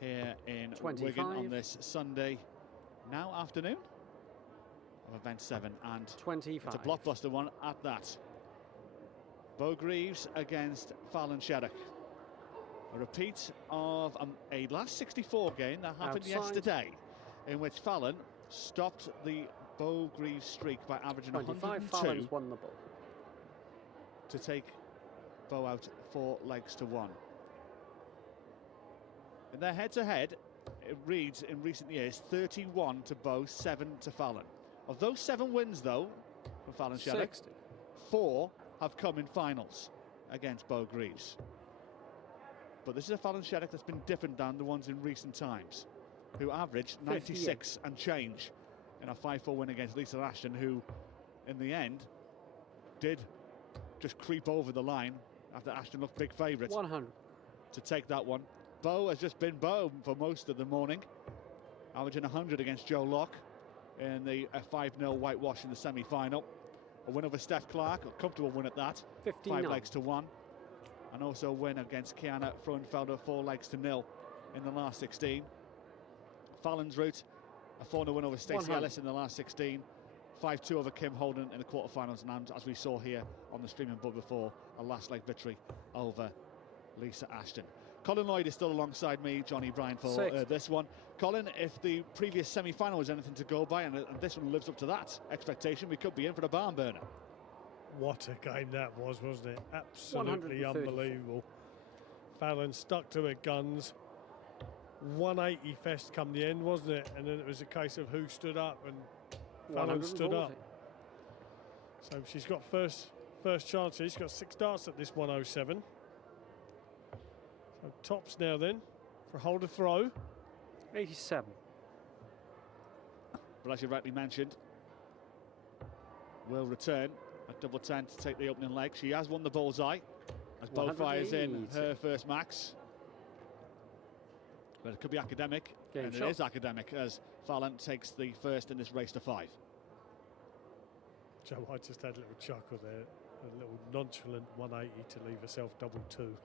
here in 25. Wigan on this Sunday now afternoon of event 7, and 25. It's a blockbuster one at that. Beau Greaves against Fallon Sherrock. A repeat of a last 64 game that happened yesterday, in which Fallon stopped the Beau Greaves streak by averaging 102 Fallon's won the ball to take Beau out 4 legs to 1. In their head-to-head, it reads in recent years 31 to Beau, 7 to Fallon. Of those 7 wins, though, from Fallon Sherrock, 4 have come in finals against Beau Greaves. But this is a Fallon Sherrock that's been different than the ones in recent times, who averaged 96 58 and change in a 5-4 win against Lisa Ashton, who, in the end, did just creep over the line after Ashton looked big favourite 100 to take that one. Beau has just been Beau for most of the morning, averaging 100 against Joe Locke in the 5-0 whitewash in the semi-final. A win over Steph Clark, a comfortable win at that, 59. 5 legs to 1. And also a win against Kiana Froenfelder, 4 legs to 0 in the last 16. Fallon's route, a 4-0 win over Stacey Ellis in the last 16. 5-2 over Kim Holden in the quarterfinals, and as we saw here on the streaming board before, a last leg victory over Lisa Ashton. Colin Lloyd is still alongside me, Johnny Bryan, for this one. Colin, if the previous semi-final was anything to go by, and this one lives up to that expectation, we could be in for a barn burner. What a game that was, wasn't it? Absolutely unbelievable. Fallon stuck to her guns. 180 fest come the end, wasn't it? And then it was a case of who stood up, and Fallon stood up. So she's got first chances. She's got 6 darts at this 107. So tops now then for Holder throw. 87. But as you rightly mentioned, will return at double 10 to take the opening leg. She has won the bullseye as Beau fires in her first max. But it could be academic, and it is academic as Fallon takes the first in this race to 5. Joe, I just had a little chuckle there, a little nonchalant 180 to leave herself double 2.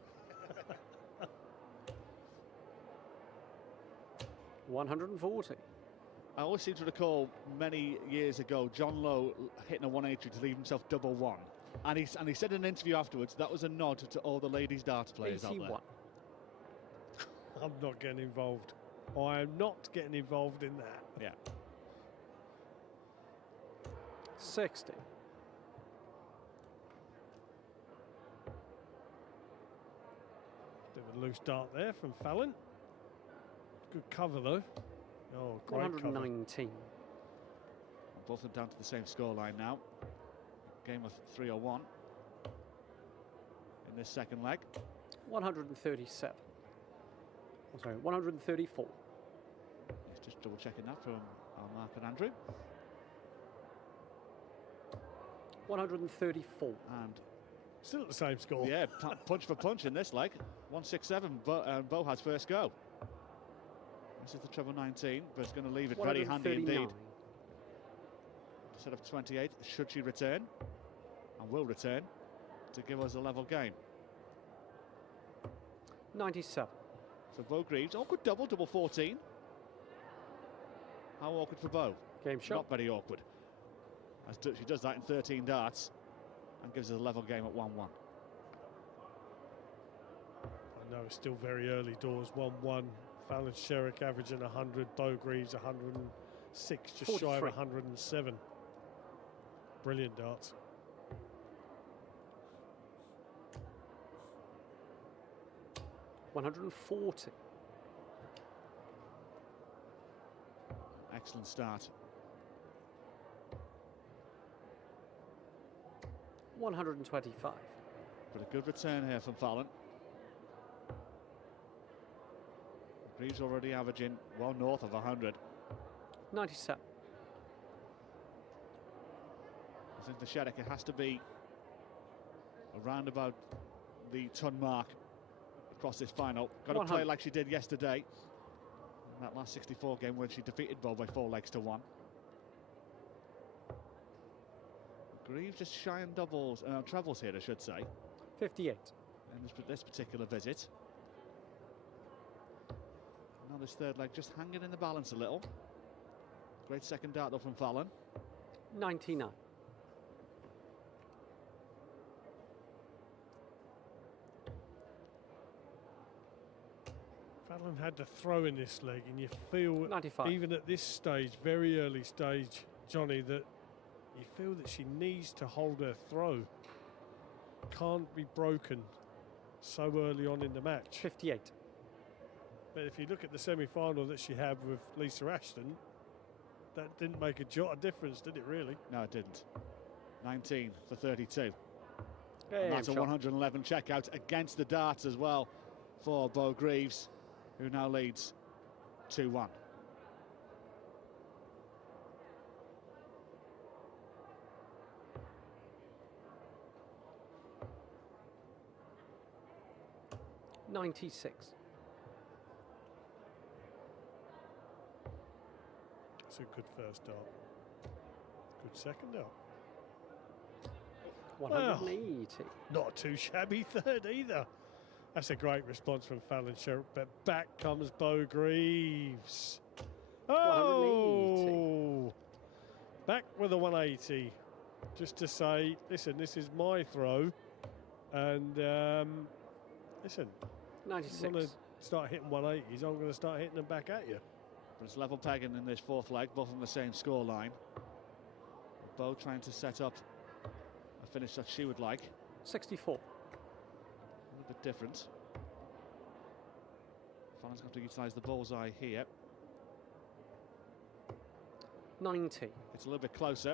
140. I always seem to recall many years ago John Lowe hitting a 180 to leave himself double 1, and he said in an interview afterwards that was a nod to all the ladies darts players 81. out there. I'm not getting involved. I am not getting involved in that. Yeah. 60. Bit of a loose dart there from Fallon. Good cover though. Oh, great 119. cover. Both of them down to the same scoreline now. Game of 301 in this second leg. 137. Oh, sorry, 134. Let's just double checking that from our Mark and Andrew. 134. And still at the same score. Yeah, punch for punch in this leg. 167. Beau has first go. This is the treble 19, but it's going to leave it very handy indeed. To set up 28, should she return, and will return, to give us a level game. 97. So Beau Greaves, good double 14. How awkward for Beau? Game shot. Not very awkward. As she does that in 13 darts and gives us a level game at 1-1. I know it's still very early doors. 1-1. Fallon Sherrock averaging 100. Beau Greaves 106, just 43. shy of 107. Brilliant darts. $140. Excellent start. 125. But a good return here from Fallon. Greaves already averaging well north of 100. 97. I think the Sherrock, it has to be around about the ton mark across this final. Got to play like she did yesterday in that last 64 game when she defeated Beau by 4 legs to 1. Greaves just shying trebles here, I should say. 58. In this particular visit. this third leg just hanging in the balance a little. Great second dart though from Fallon. 99. Fallon had to throw in this leg, and you feel 95. even at this stage, very early stage, Johnny, that you feel that she needs to hold her throw. Can't be broken so early on in the match. 58. But if you look at the semi-final that she had with Lisa Ashton, that didn't make a jot of difference, did it really? No, it didn't. 19 for 32. Game And that's a shot. 111 checkout against the darts as well for Beau Greaves, who now leads 2-1. $96. It's a good first dart. Good second dart. 180. Not too shabby third either. That's a great response from Fallon Sherrock, but back comes Beau Greaves. Oh! Back with a 180. Just to say, listen, this is my throw. And listen, if you 96. want to start hitting 180s, I'm going to start hitting them back at you. But it's level pegging in this fourth leg, both on the same score line. Beau trying to set up a finish that she would like. 64. A little bit different. Fallon's going to utilise the bullseye here. 90. It's a little bit closer,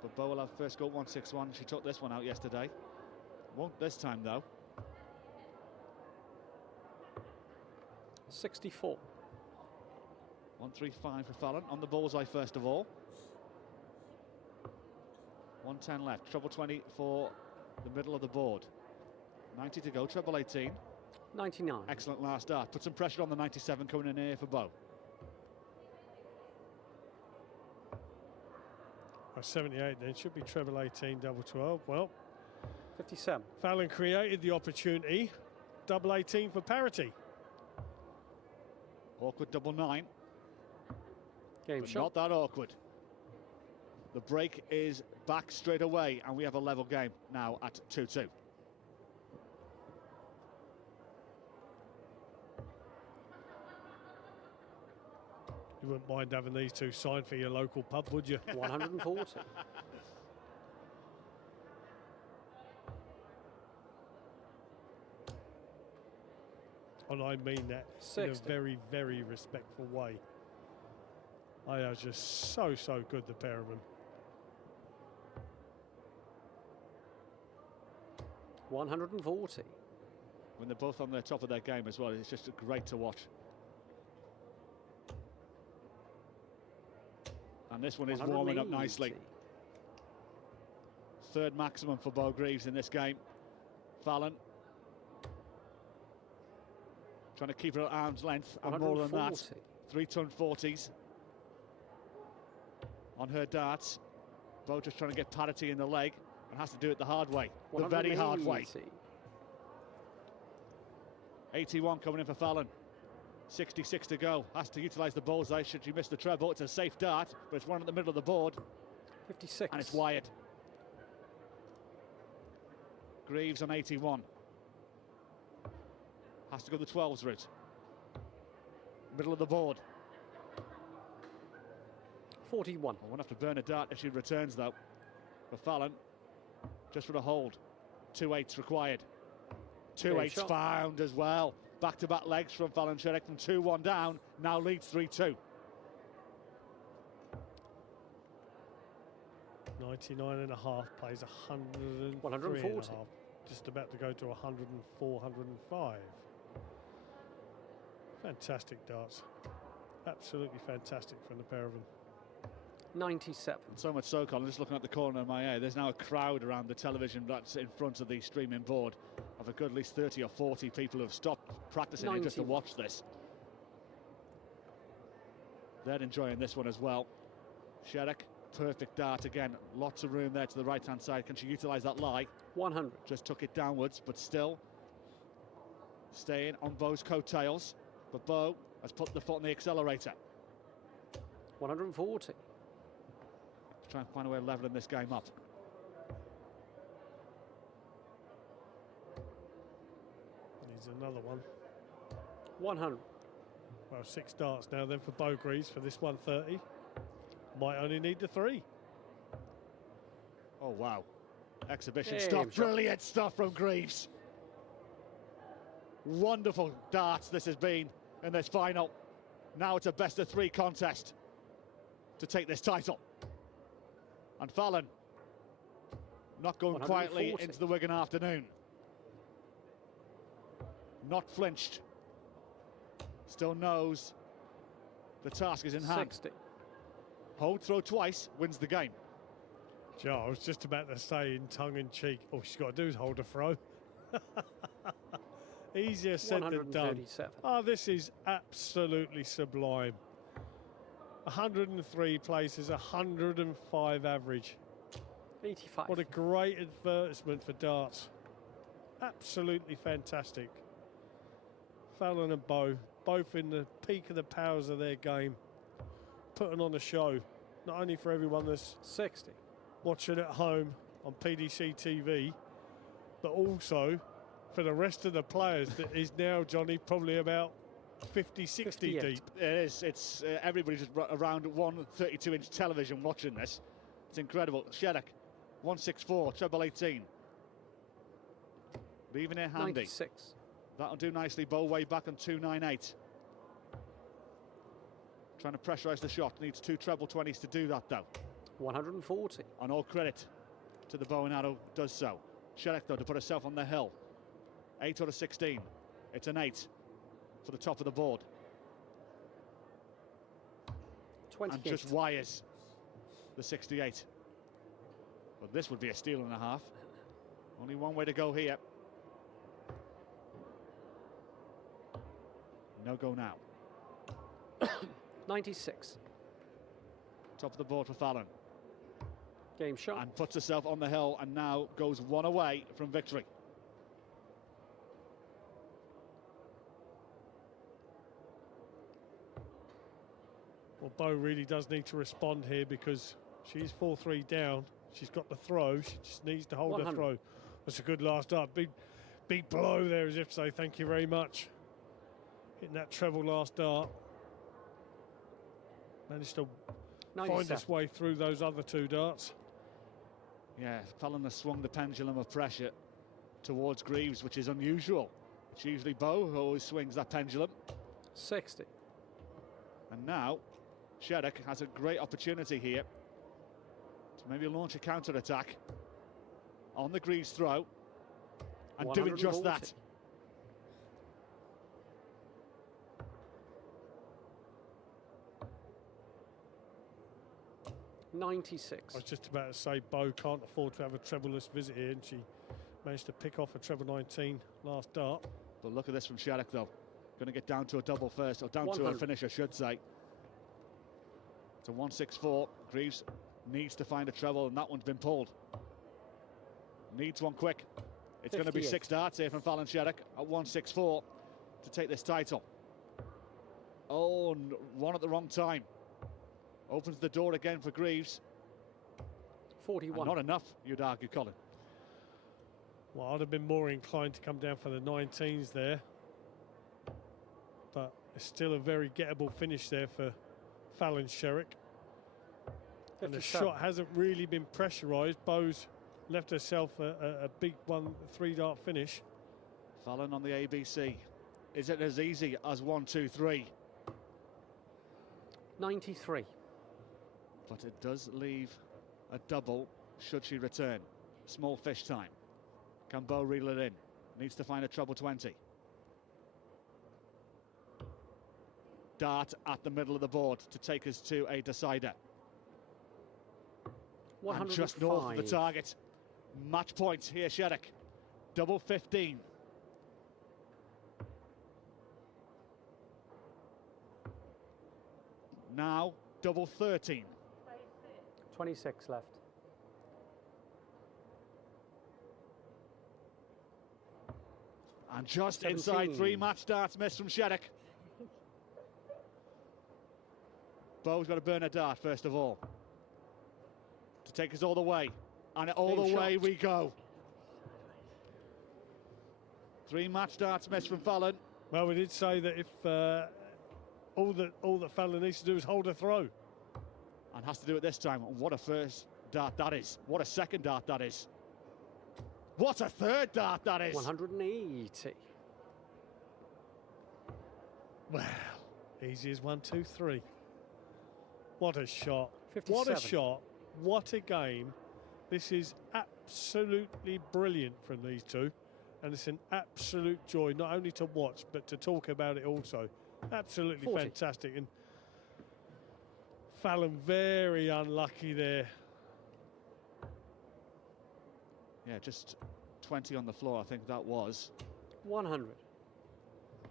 but Beau will have first go 161. She took this one out yesterday. Won't this time though. 64. 135 for Fallon on the bullseye first of all. 110 left. Treble 20 for the middle of the board. 90 to go. Treble 18. 99. Excellent last dart. Put some pressure on the 97 coming in here for Beau. 78 then, should be treble 18, double 12. Well, 57. Fallon created the opportunity. Double 18 for parity. Awkward double 9. Game But shot. not that awkward. The break is back straight away, and we have a level game now at 2-2. You wouldn't mind having these two signed for your local pub, would you? 140. And I mean that in a 60. very, very respectful way. They are just so, so good, the pair of them. 140. When they're both on the top of their game as well, it's just great to watch. And this one is warming up nicely. 180. Third maximum for Beau Greaves in this game. Fallon trying to keep her at arm's length and more than that. 140. 3-ton 40s on her darts. Beau just trying to get parity in the leg and has to do it the hard way, the very hard way. 180. 81 coming in for Fallon. 66 to go. Has to utilise the bullseye should she miss the treble. It's a safe dart, but it's one at the middle of the board 56. and it's wired. Greaves on 81. Has to go the 12s route. Middle of the board. 41. Won't have to burn a dart if she returns though. For Fallon, just for the hold. 2 8s required. 2 8s shot. found as well. Back-to-back legs from Fallon Sherrock from 2-1 down. Now leads 3-2. 99 and a half, plays 103 and a 140. half. Just about to go to 104, 105. Fantastic darts. Absolutely fantastic from the pair of them. 97. So much so, Colin, just looking at the corner of my eye, there's now a crowd around the television that's in front of the streaming board of a good at least 30 or 40 people who have stopped practicing here just to 91. watch this. They're enjoying this one as well. Sherrock, perfect dart again. Lots of room there to the right-hand side. Can she utilise that lie? 100. Just took it downwards, but still staying on Beau's coattails. But Beau has put the foot on the accelerator. 140. Try and find a way of levelling this game up. Needs another one. 100. Well, 6 darts now then for Beau Greaves for this 130. Might only need the 3. Oh, wow. Exhibition Game stuff. shot. Brilliant stuff from Greaves. Wonderful darts this has been in this final. Now it's a best-of-3 contest to take this title. And Fallon not going quietly 140. into the Wigan afternoon. Not flinched. Still knows the task is in hand. 60. Hold throw twice, wins the game. Joe, I was just about to say in tongue-in-cheek, all she's got to do is hold a throw. Easier said than done. 137. Oh, this is absolutely sublime. 103 places, 105 average. 85. What a great advertisement for darts. Absolutely fantastic. Fallon and Beau, both in the peak of the powers of their game, putting on a show, not only for everyone that's 60. watching at home on PDC TV, but also for the rest of the players that is now, Johnny, probably about 50, 60 58. deep. It is. It's everybody's around one 32-inch television watching this. It's incredible. Sherrock, 164, treble 18. Leaving it handy. 96. That'll do nicely. Beau way back on 298. Trying to pressurise the shot. Needs 2 treble 20s to do that, though. 140. And all credit to the bow and arrow does so. Sherrock, though, to put herself on the hill. 8 out of 16. It's an 8 for the top of the board. 28. And just wires the 68. But this would be a steal and a half. Only one way to go here. No go now. 96. Top of the board for Fallon. Game shot. And puts herself on the hill and now goes one away from victory. Well, Beau really does need to respond here because she's 4-3 down. She's got the throw. She just needs to hold 100. her throw. That's a good last up. Big blow there, as if to say thank you very much. Hitting that treble last dart. Managed to 97. find its way through those other 2 darts. Yeah, Fallon has swung the pendulum of pressure towards Greaves, which is unusual. It's usually Beau who always swings that pendulum. 60. And now Sherrock has a great opportunity here to maybe launch a counter-attack on the Greaves throw and doing just 140. that. I 96. was just about to say Beau can't afford to have a trebleless visit here, and she managed to pick off a treble 19 last dart. But look at this from Sherrock, though. Going to get down to a double first, or down 100. to a finish, I should say. It's a 164. Greaves needs to find a treble, and that one's been pulled. Needs one quick. It's going to be 58. 6 darts here from Fallon Sherrock at 164 to take this title. Oh, one at the wrong time. Opens the door again for Greaves. 41. And not enough, you'd argue, Colin. Well, I'd have been more inclined to come down for the 19s there. But it's still a very gettable finish there for Fallon Sherrock. And the 57. shot hasn't really been pressurised. Beau's left herself a big 3 dart finish. Fallon on the ABC. Is it as easy as 1, 2, 3? 93. But it does leave a double should she return. Small fish time. Can Beau reel it in? Needs to find a treble 20. Dart at the middle of the board to take us to a decider. And just north of the 105. target. Match point here, Sherrock. Double 15. Now double 13. 26 left. And just 17. inside 3 match darts missed from Sherrock. Beau's got to burn a dart first of all to take us all the way, and all the way we go. 3 match darts missed from Fallon. Well, we did say that if all that Fallon needs to do is hold a throw, and has to do it this time. What a first dart that is. What a second dart that is. What a third dart that is. 180. Well, easy as 1, 2, 3. What a shot. 57. What a shot. What a game. This is absolutely brilliant from these two. And it's an absolute joy, not only to watch, but to talk about it also. Absolutely 40. fantastic. And Fallon very unlucky there. Yeah, just 20 on the floor, I think that was. 100.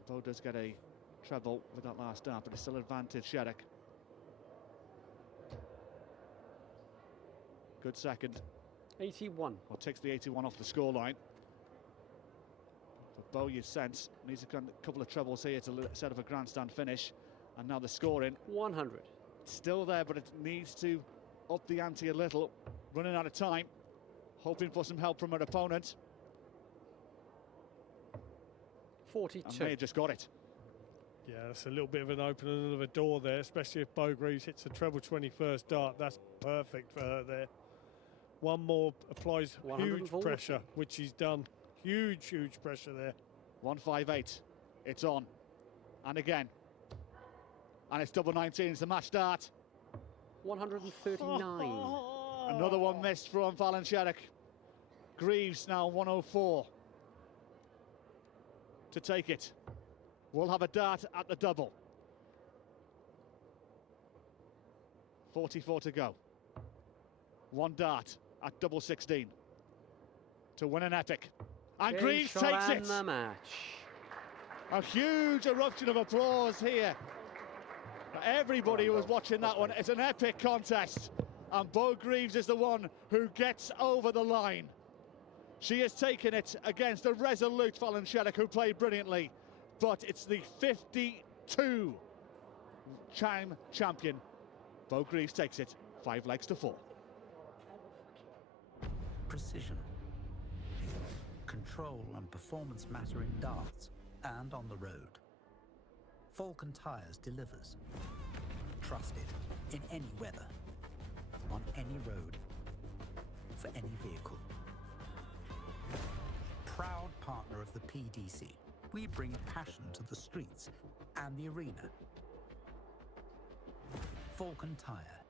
Beau does get a treble with that last dart, but it's still advantage Sherrock. Good second. 81. Well, takes the 81 off the scoreline. But Beau, you sense, needs a couple of trebles here to set up a grandstand finish. And now the scoring. 100. Still there, but it needs to up the ante a little. Running out of time. Hoping for some help from her opponent. 42. And May just got it. Yeah, that's a little bit of an opening of a door there, especially if Beau Greaves hits a treble 21st dart. That's perfect for her there. One more applies huge pressure, which he's done. Huge, huge pressure there. 158. It's on. And again. And it's double 19. It's the match start. 139. Another one missed from Fallon Sherrock. Greaves now 104 to take it. We'll have a dart at the double. 44 to go. One dart at double 16 to win an epic. And Greaves takes it. The match. A huge eruption of applause here. Everybody who was watching that one. It's an epic contest. And Beau Greaves is the one who gets over the line. She has taken it against a resolute Fallon Sherrock, who played brilliantly. But it's the 52-time champion. Beau Greaves takes it 5 legs to 4. Precision, control and performance matter in darts and on the road. Falcon Tyres delivers. Trusted in any weather, on any road, for any vehicle. Proud partner of the PDC, we bring passion to the streets and the arena. Falcon Tyre.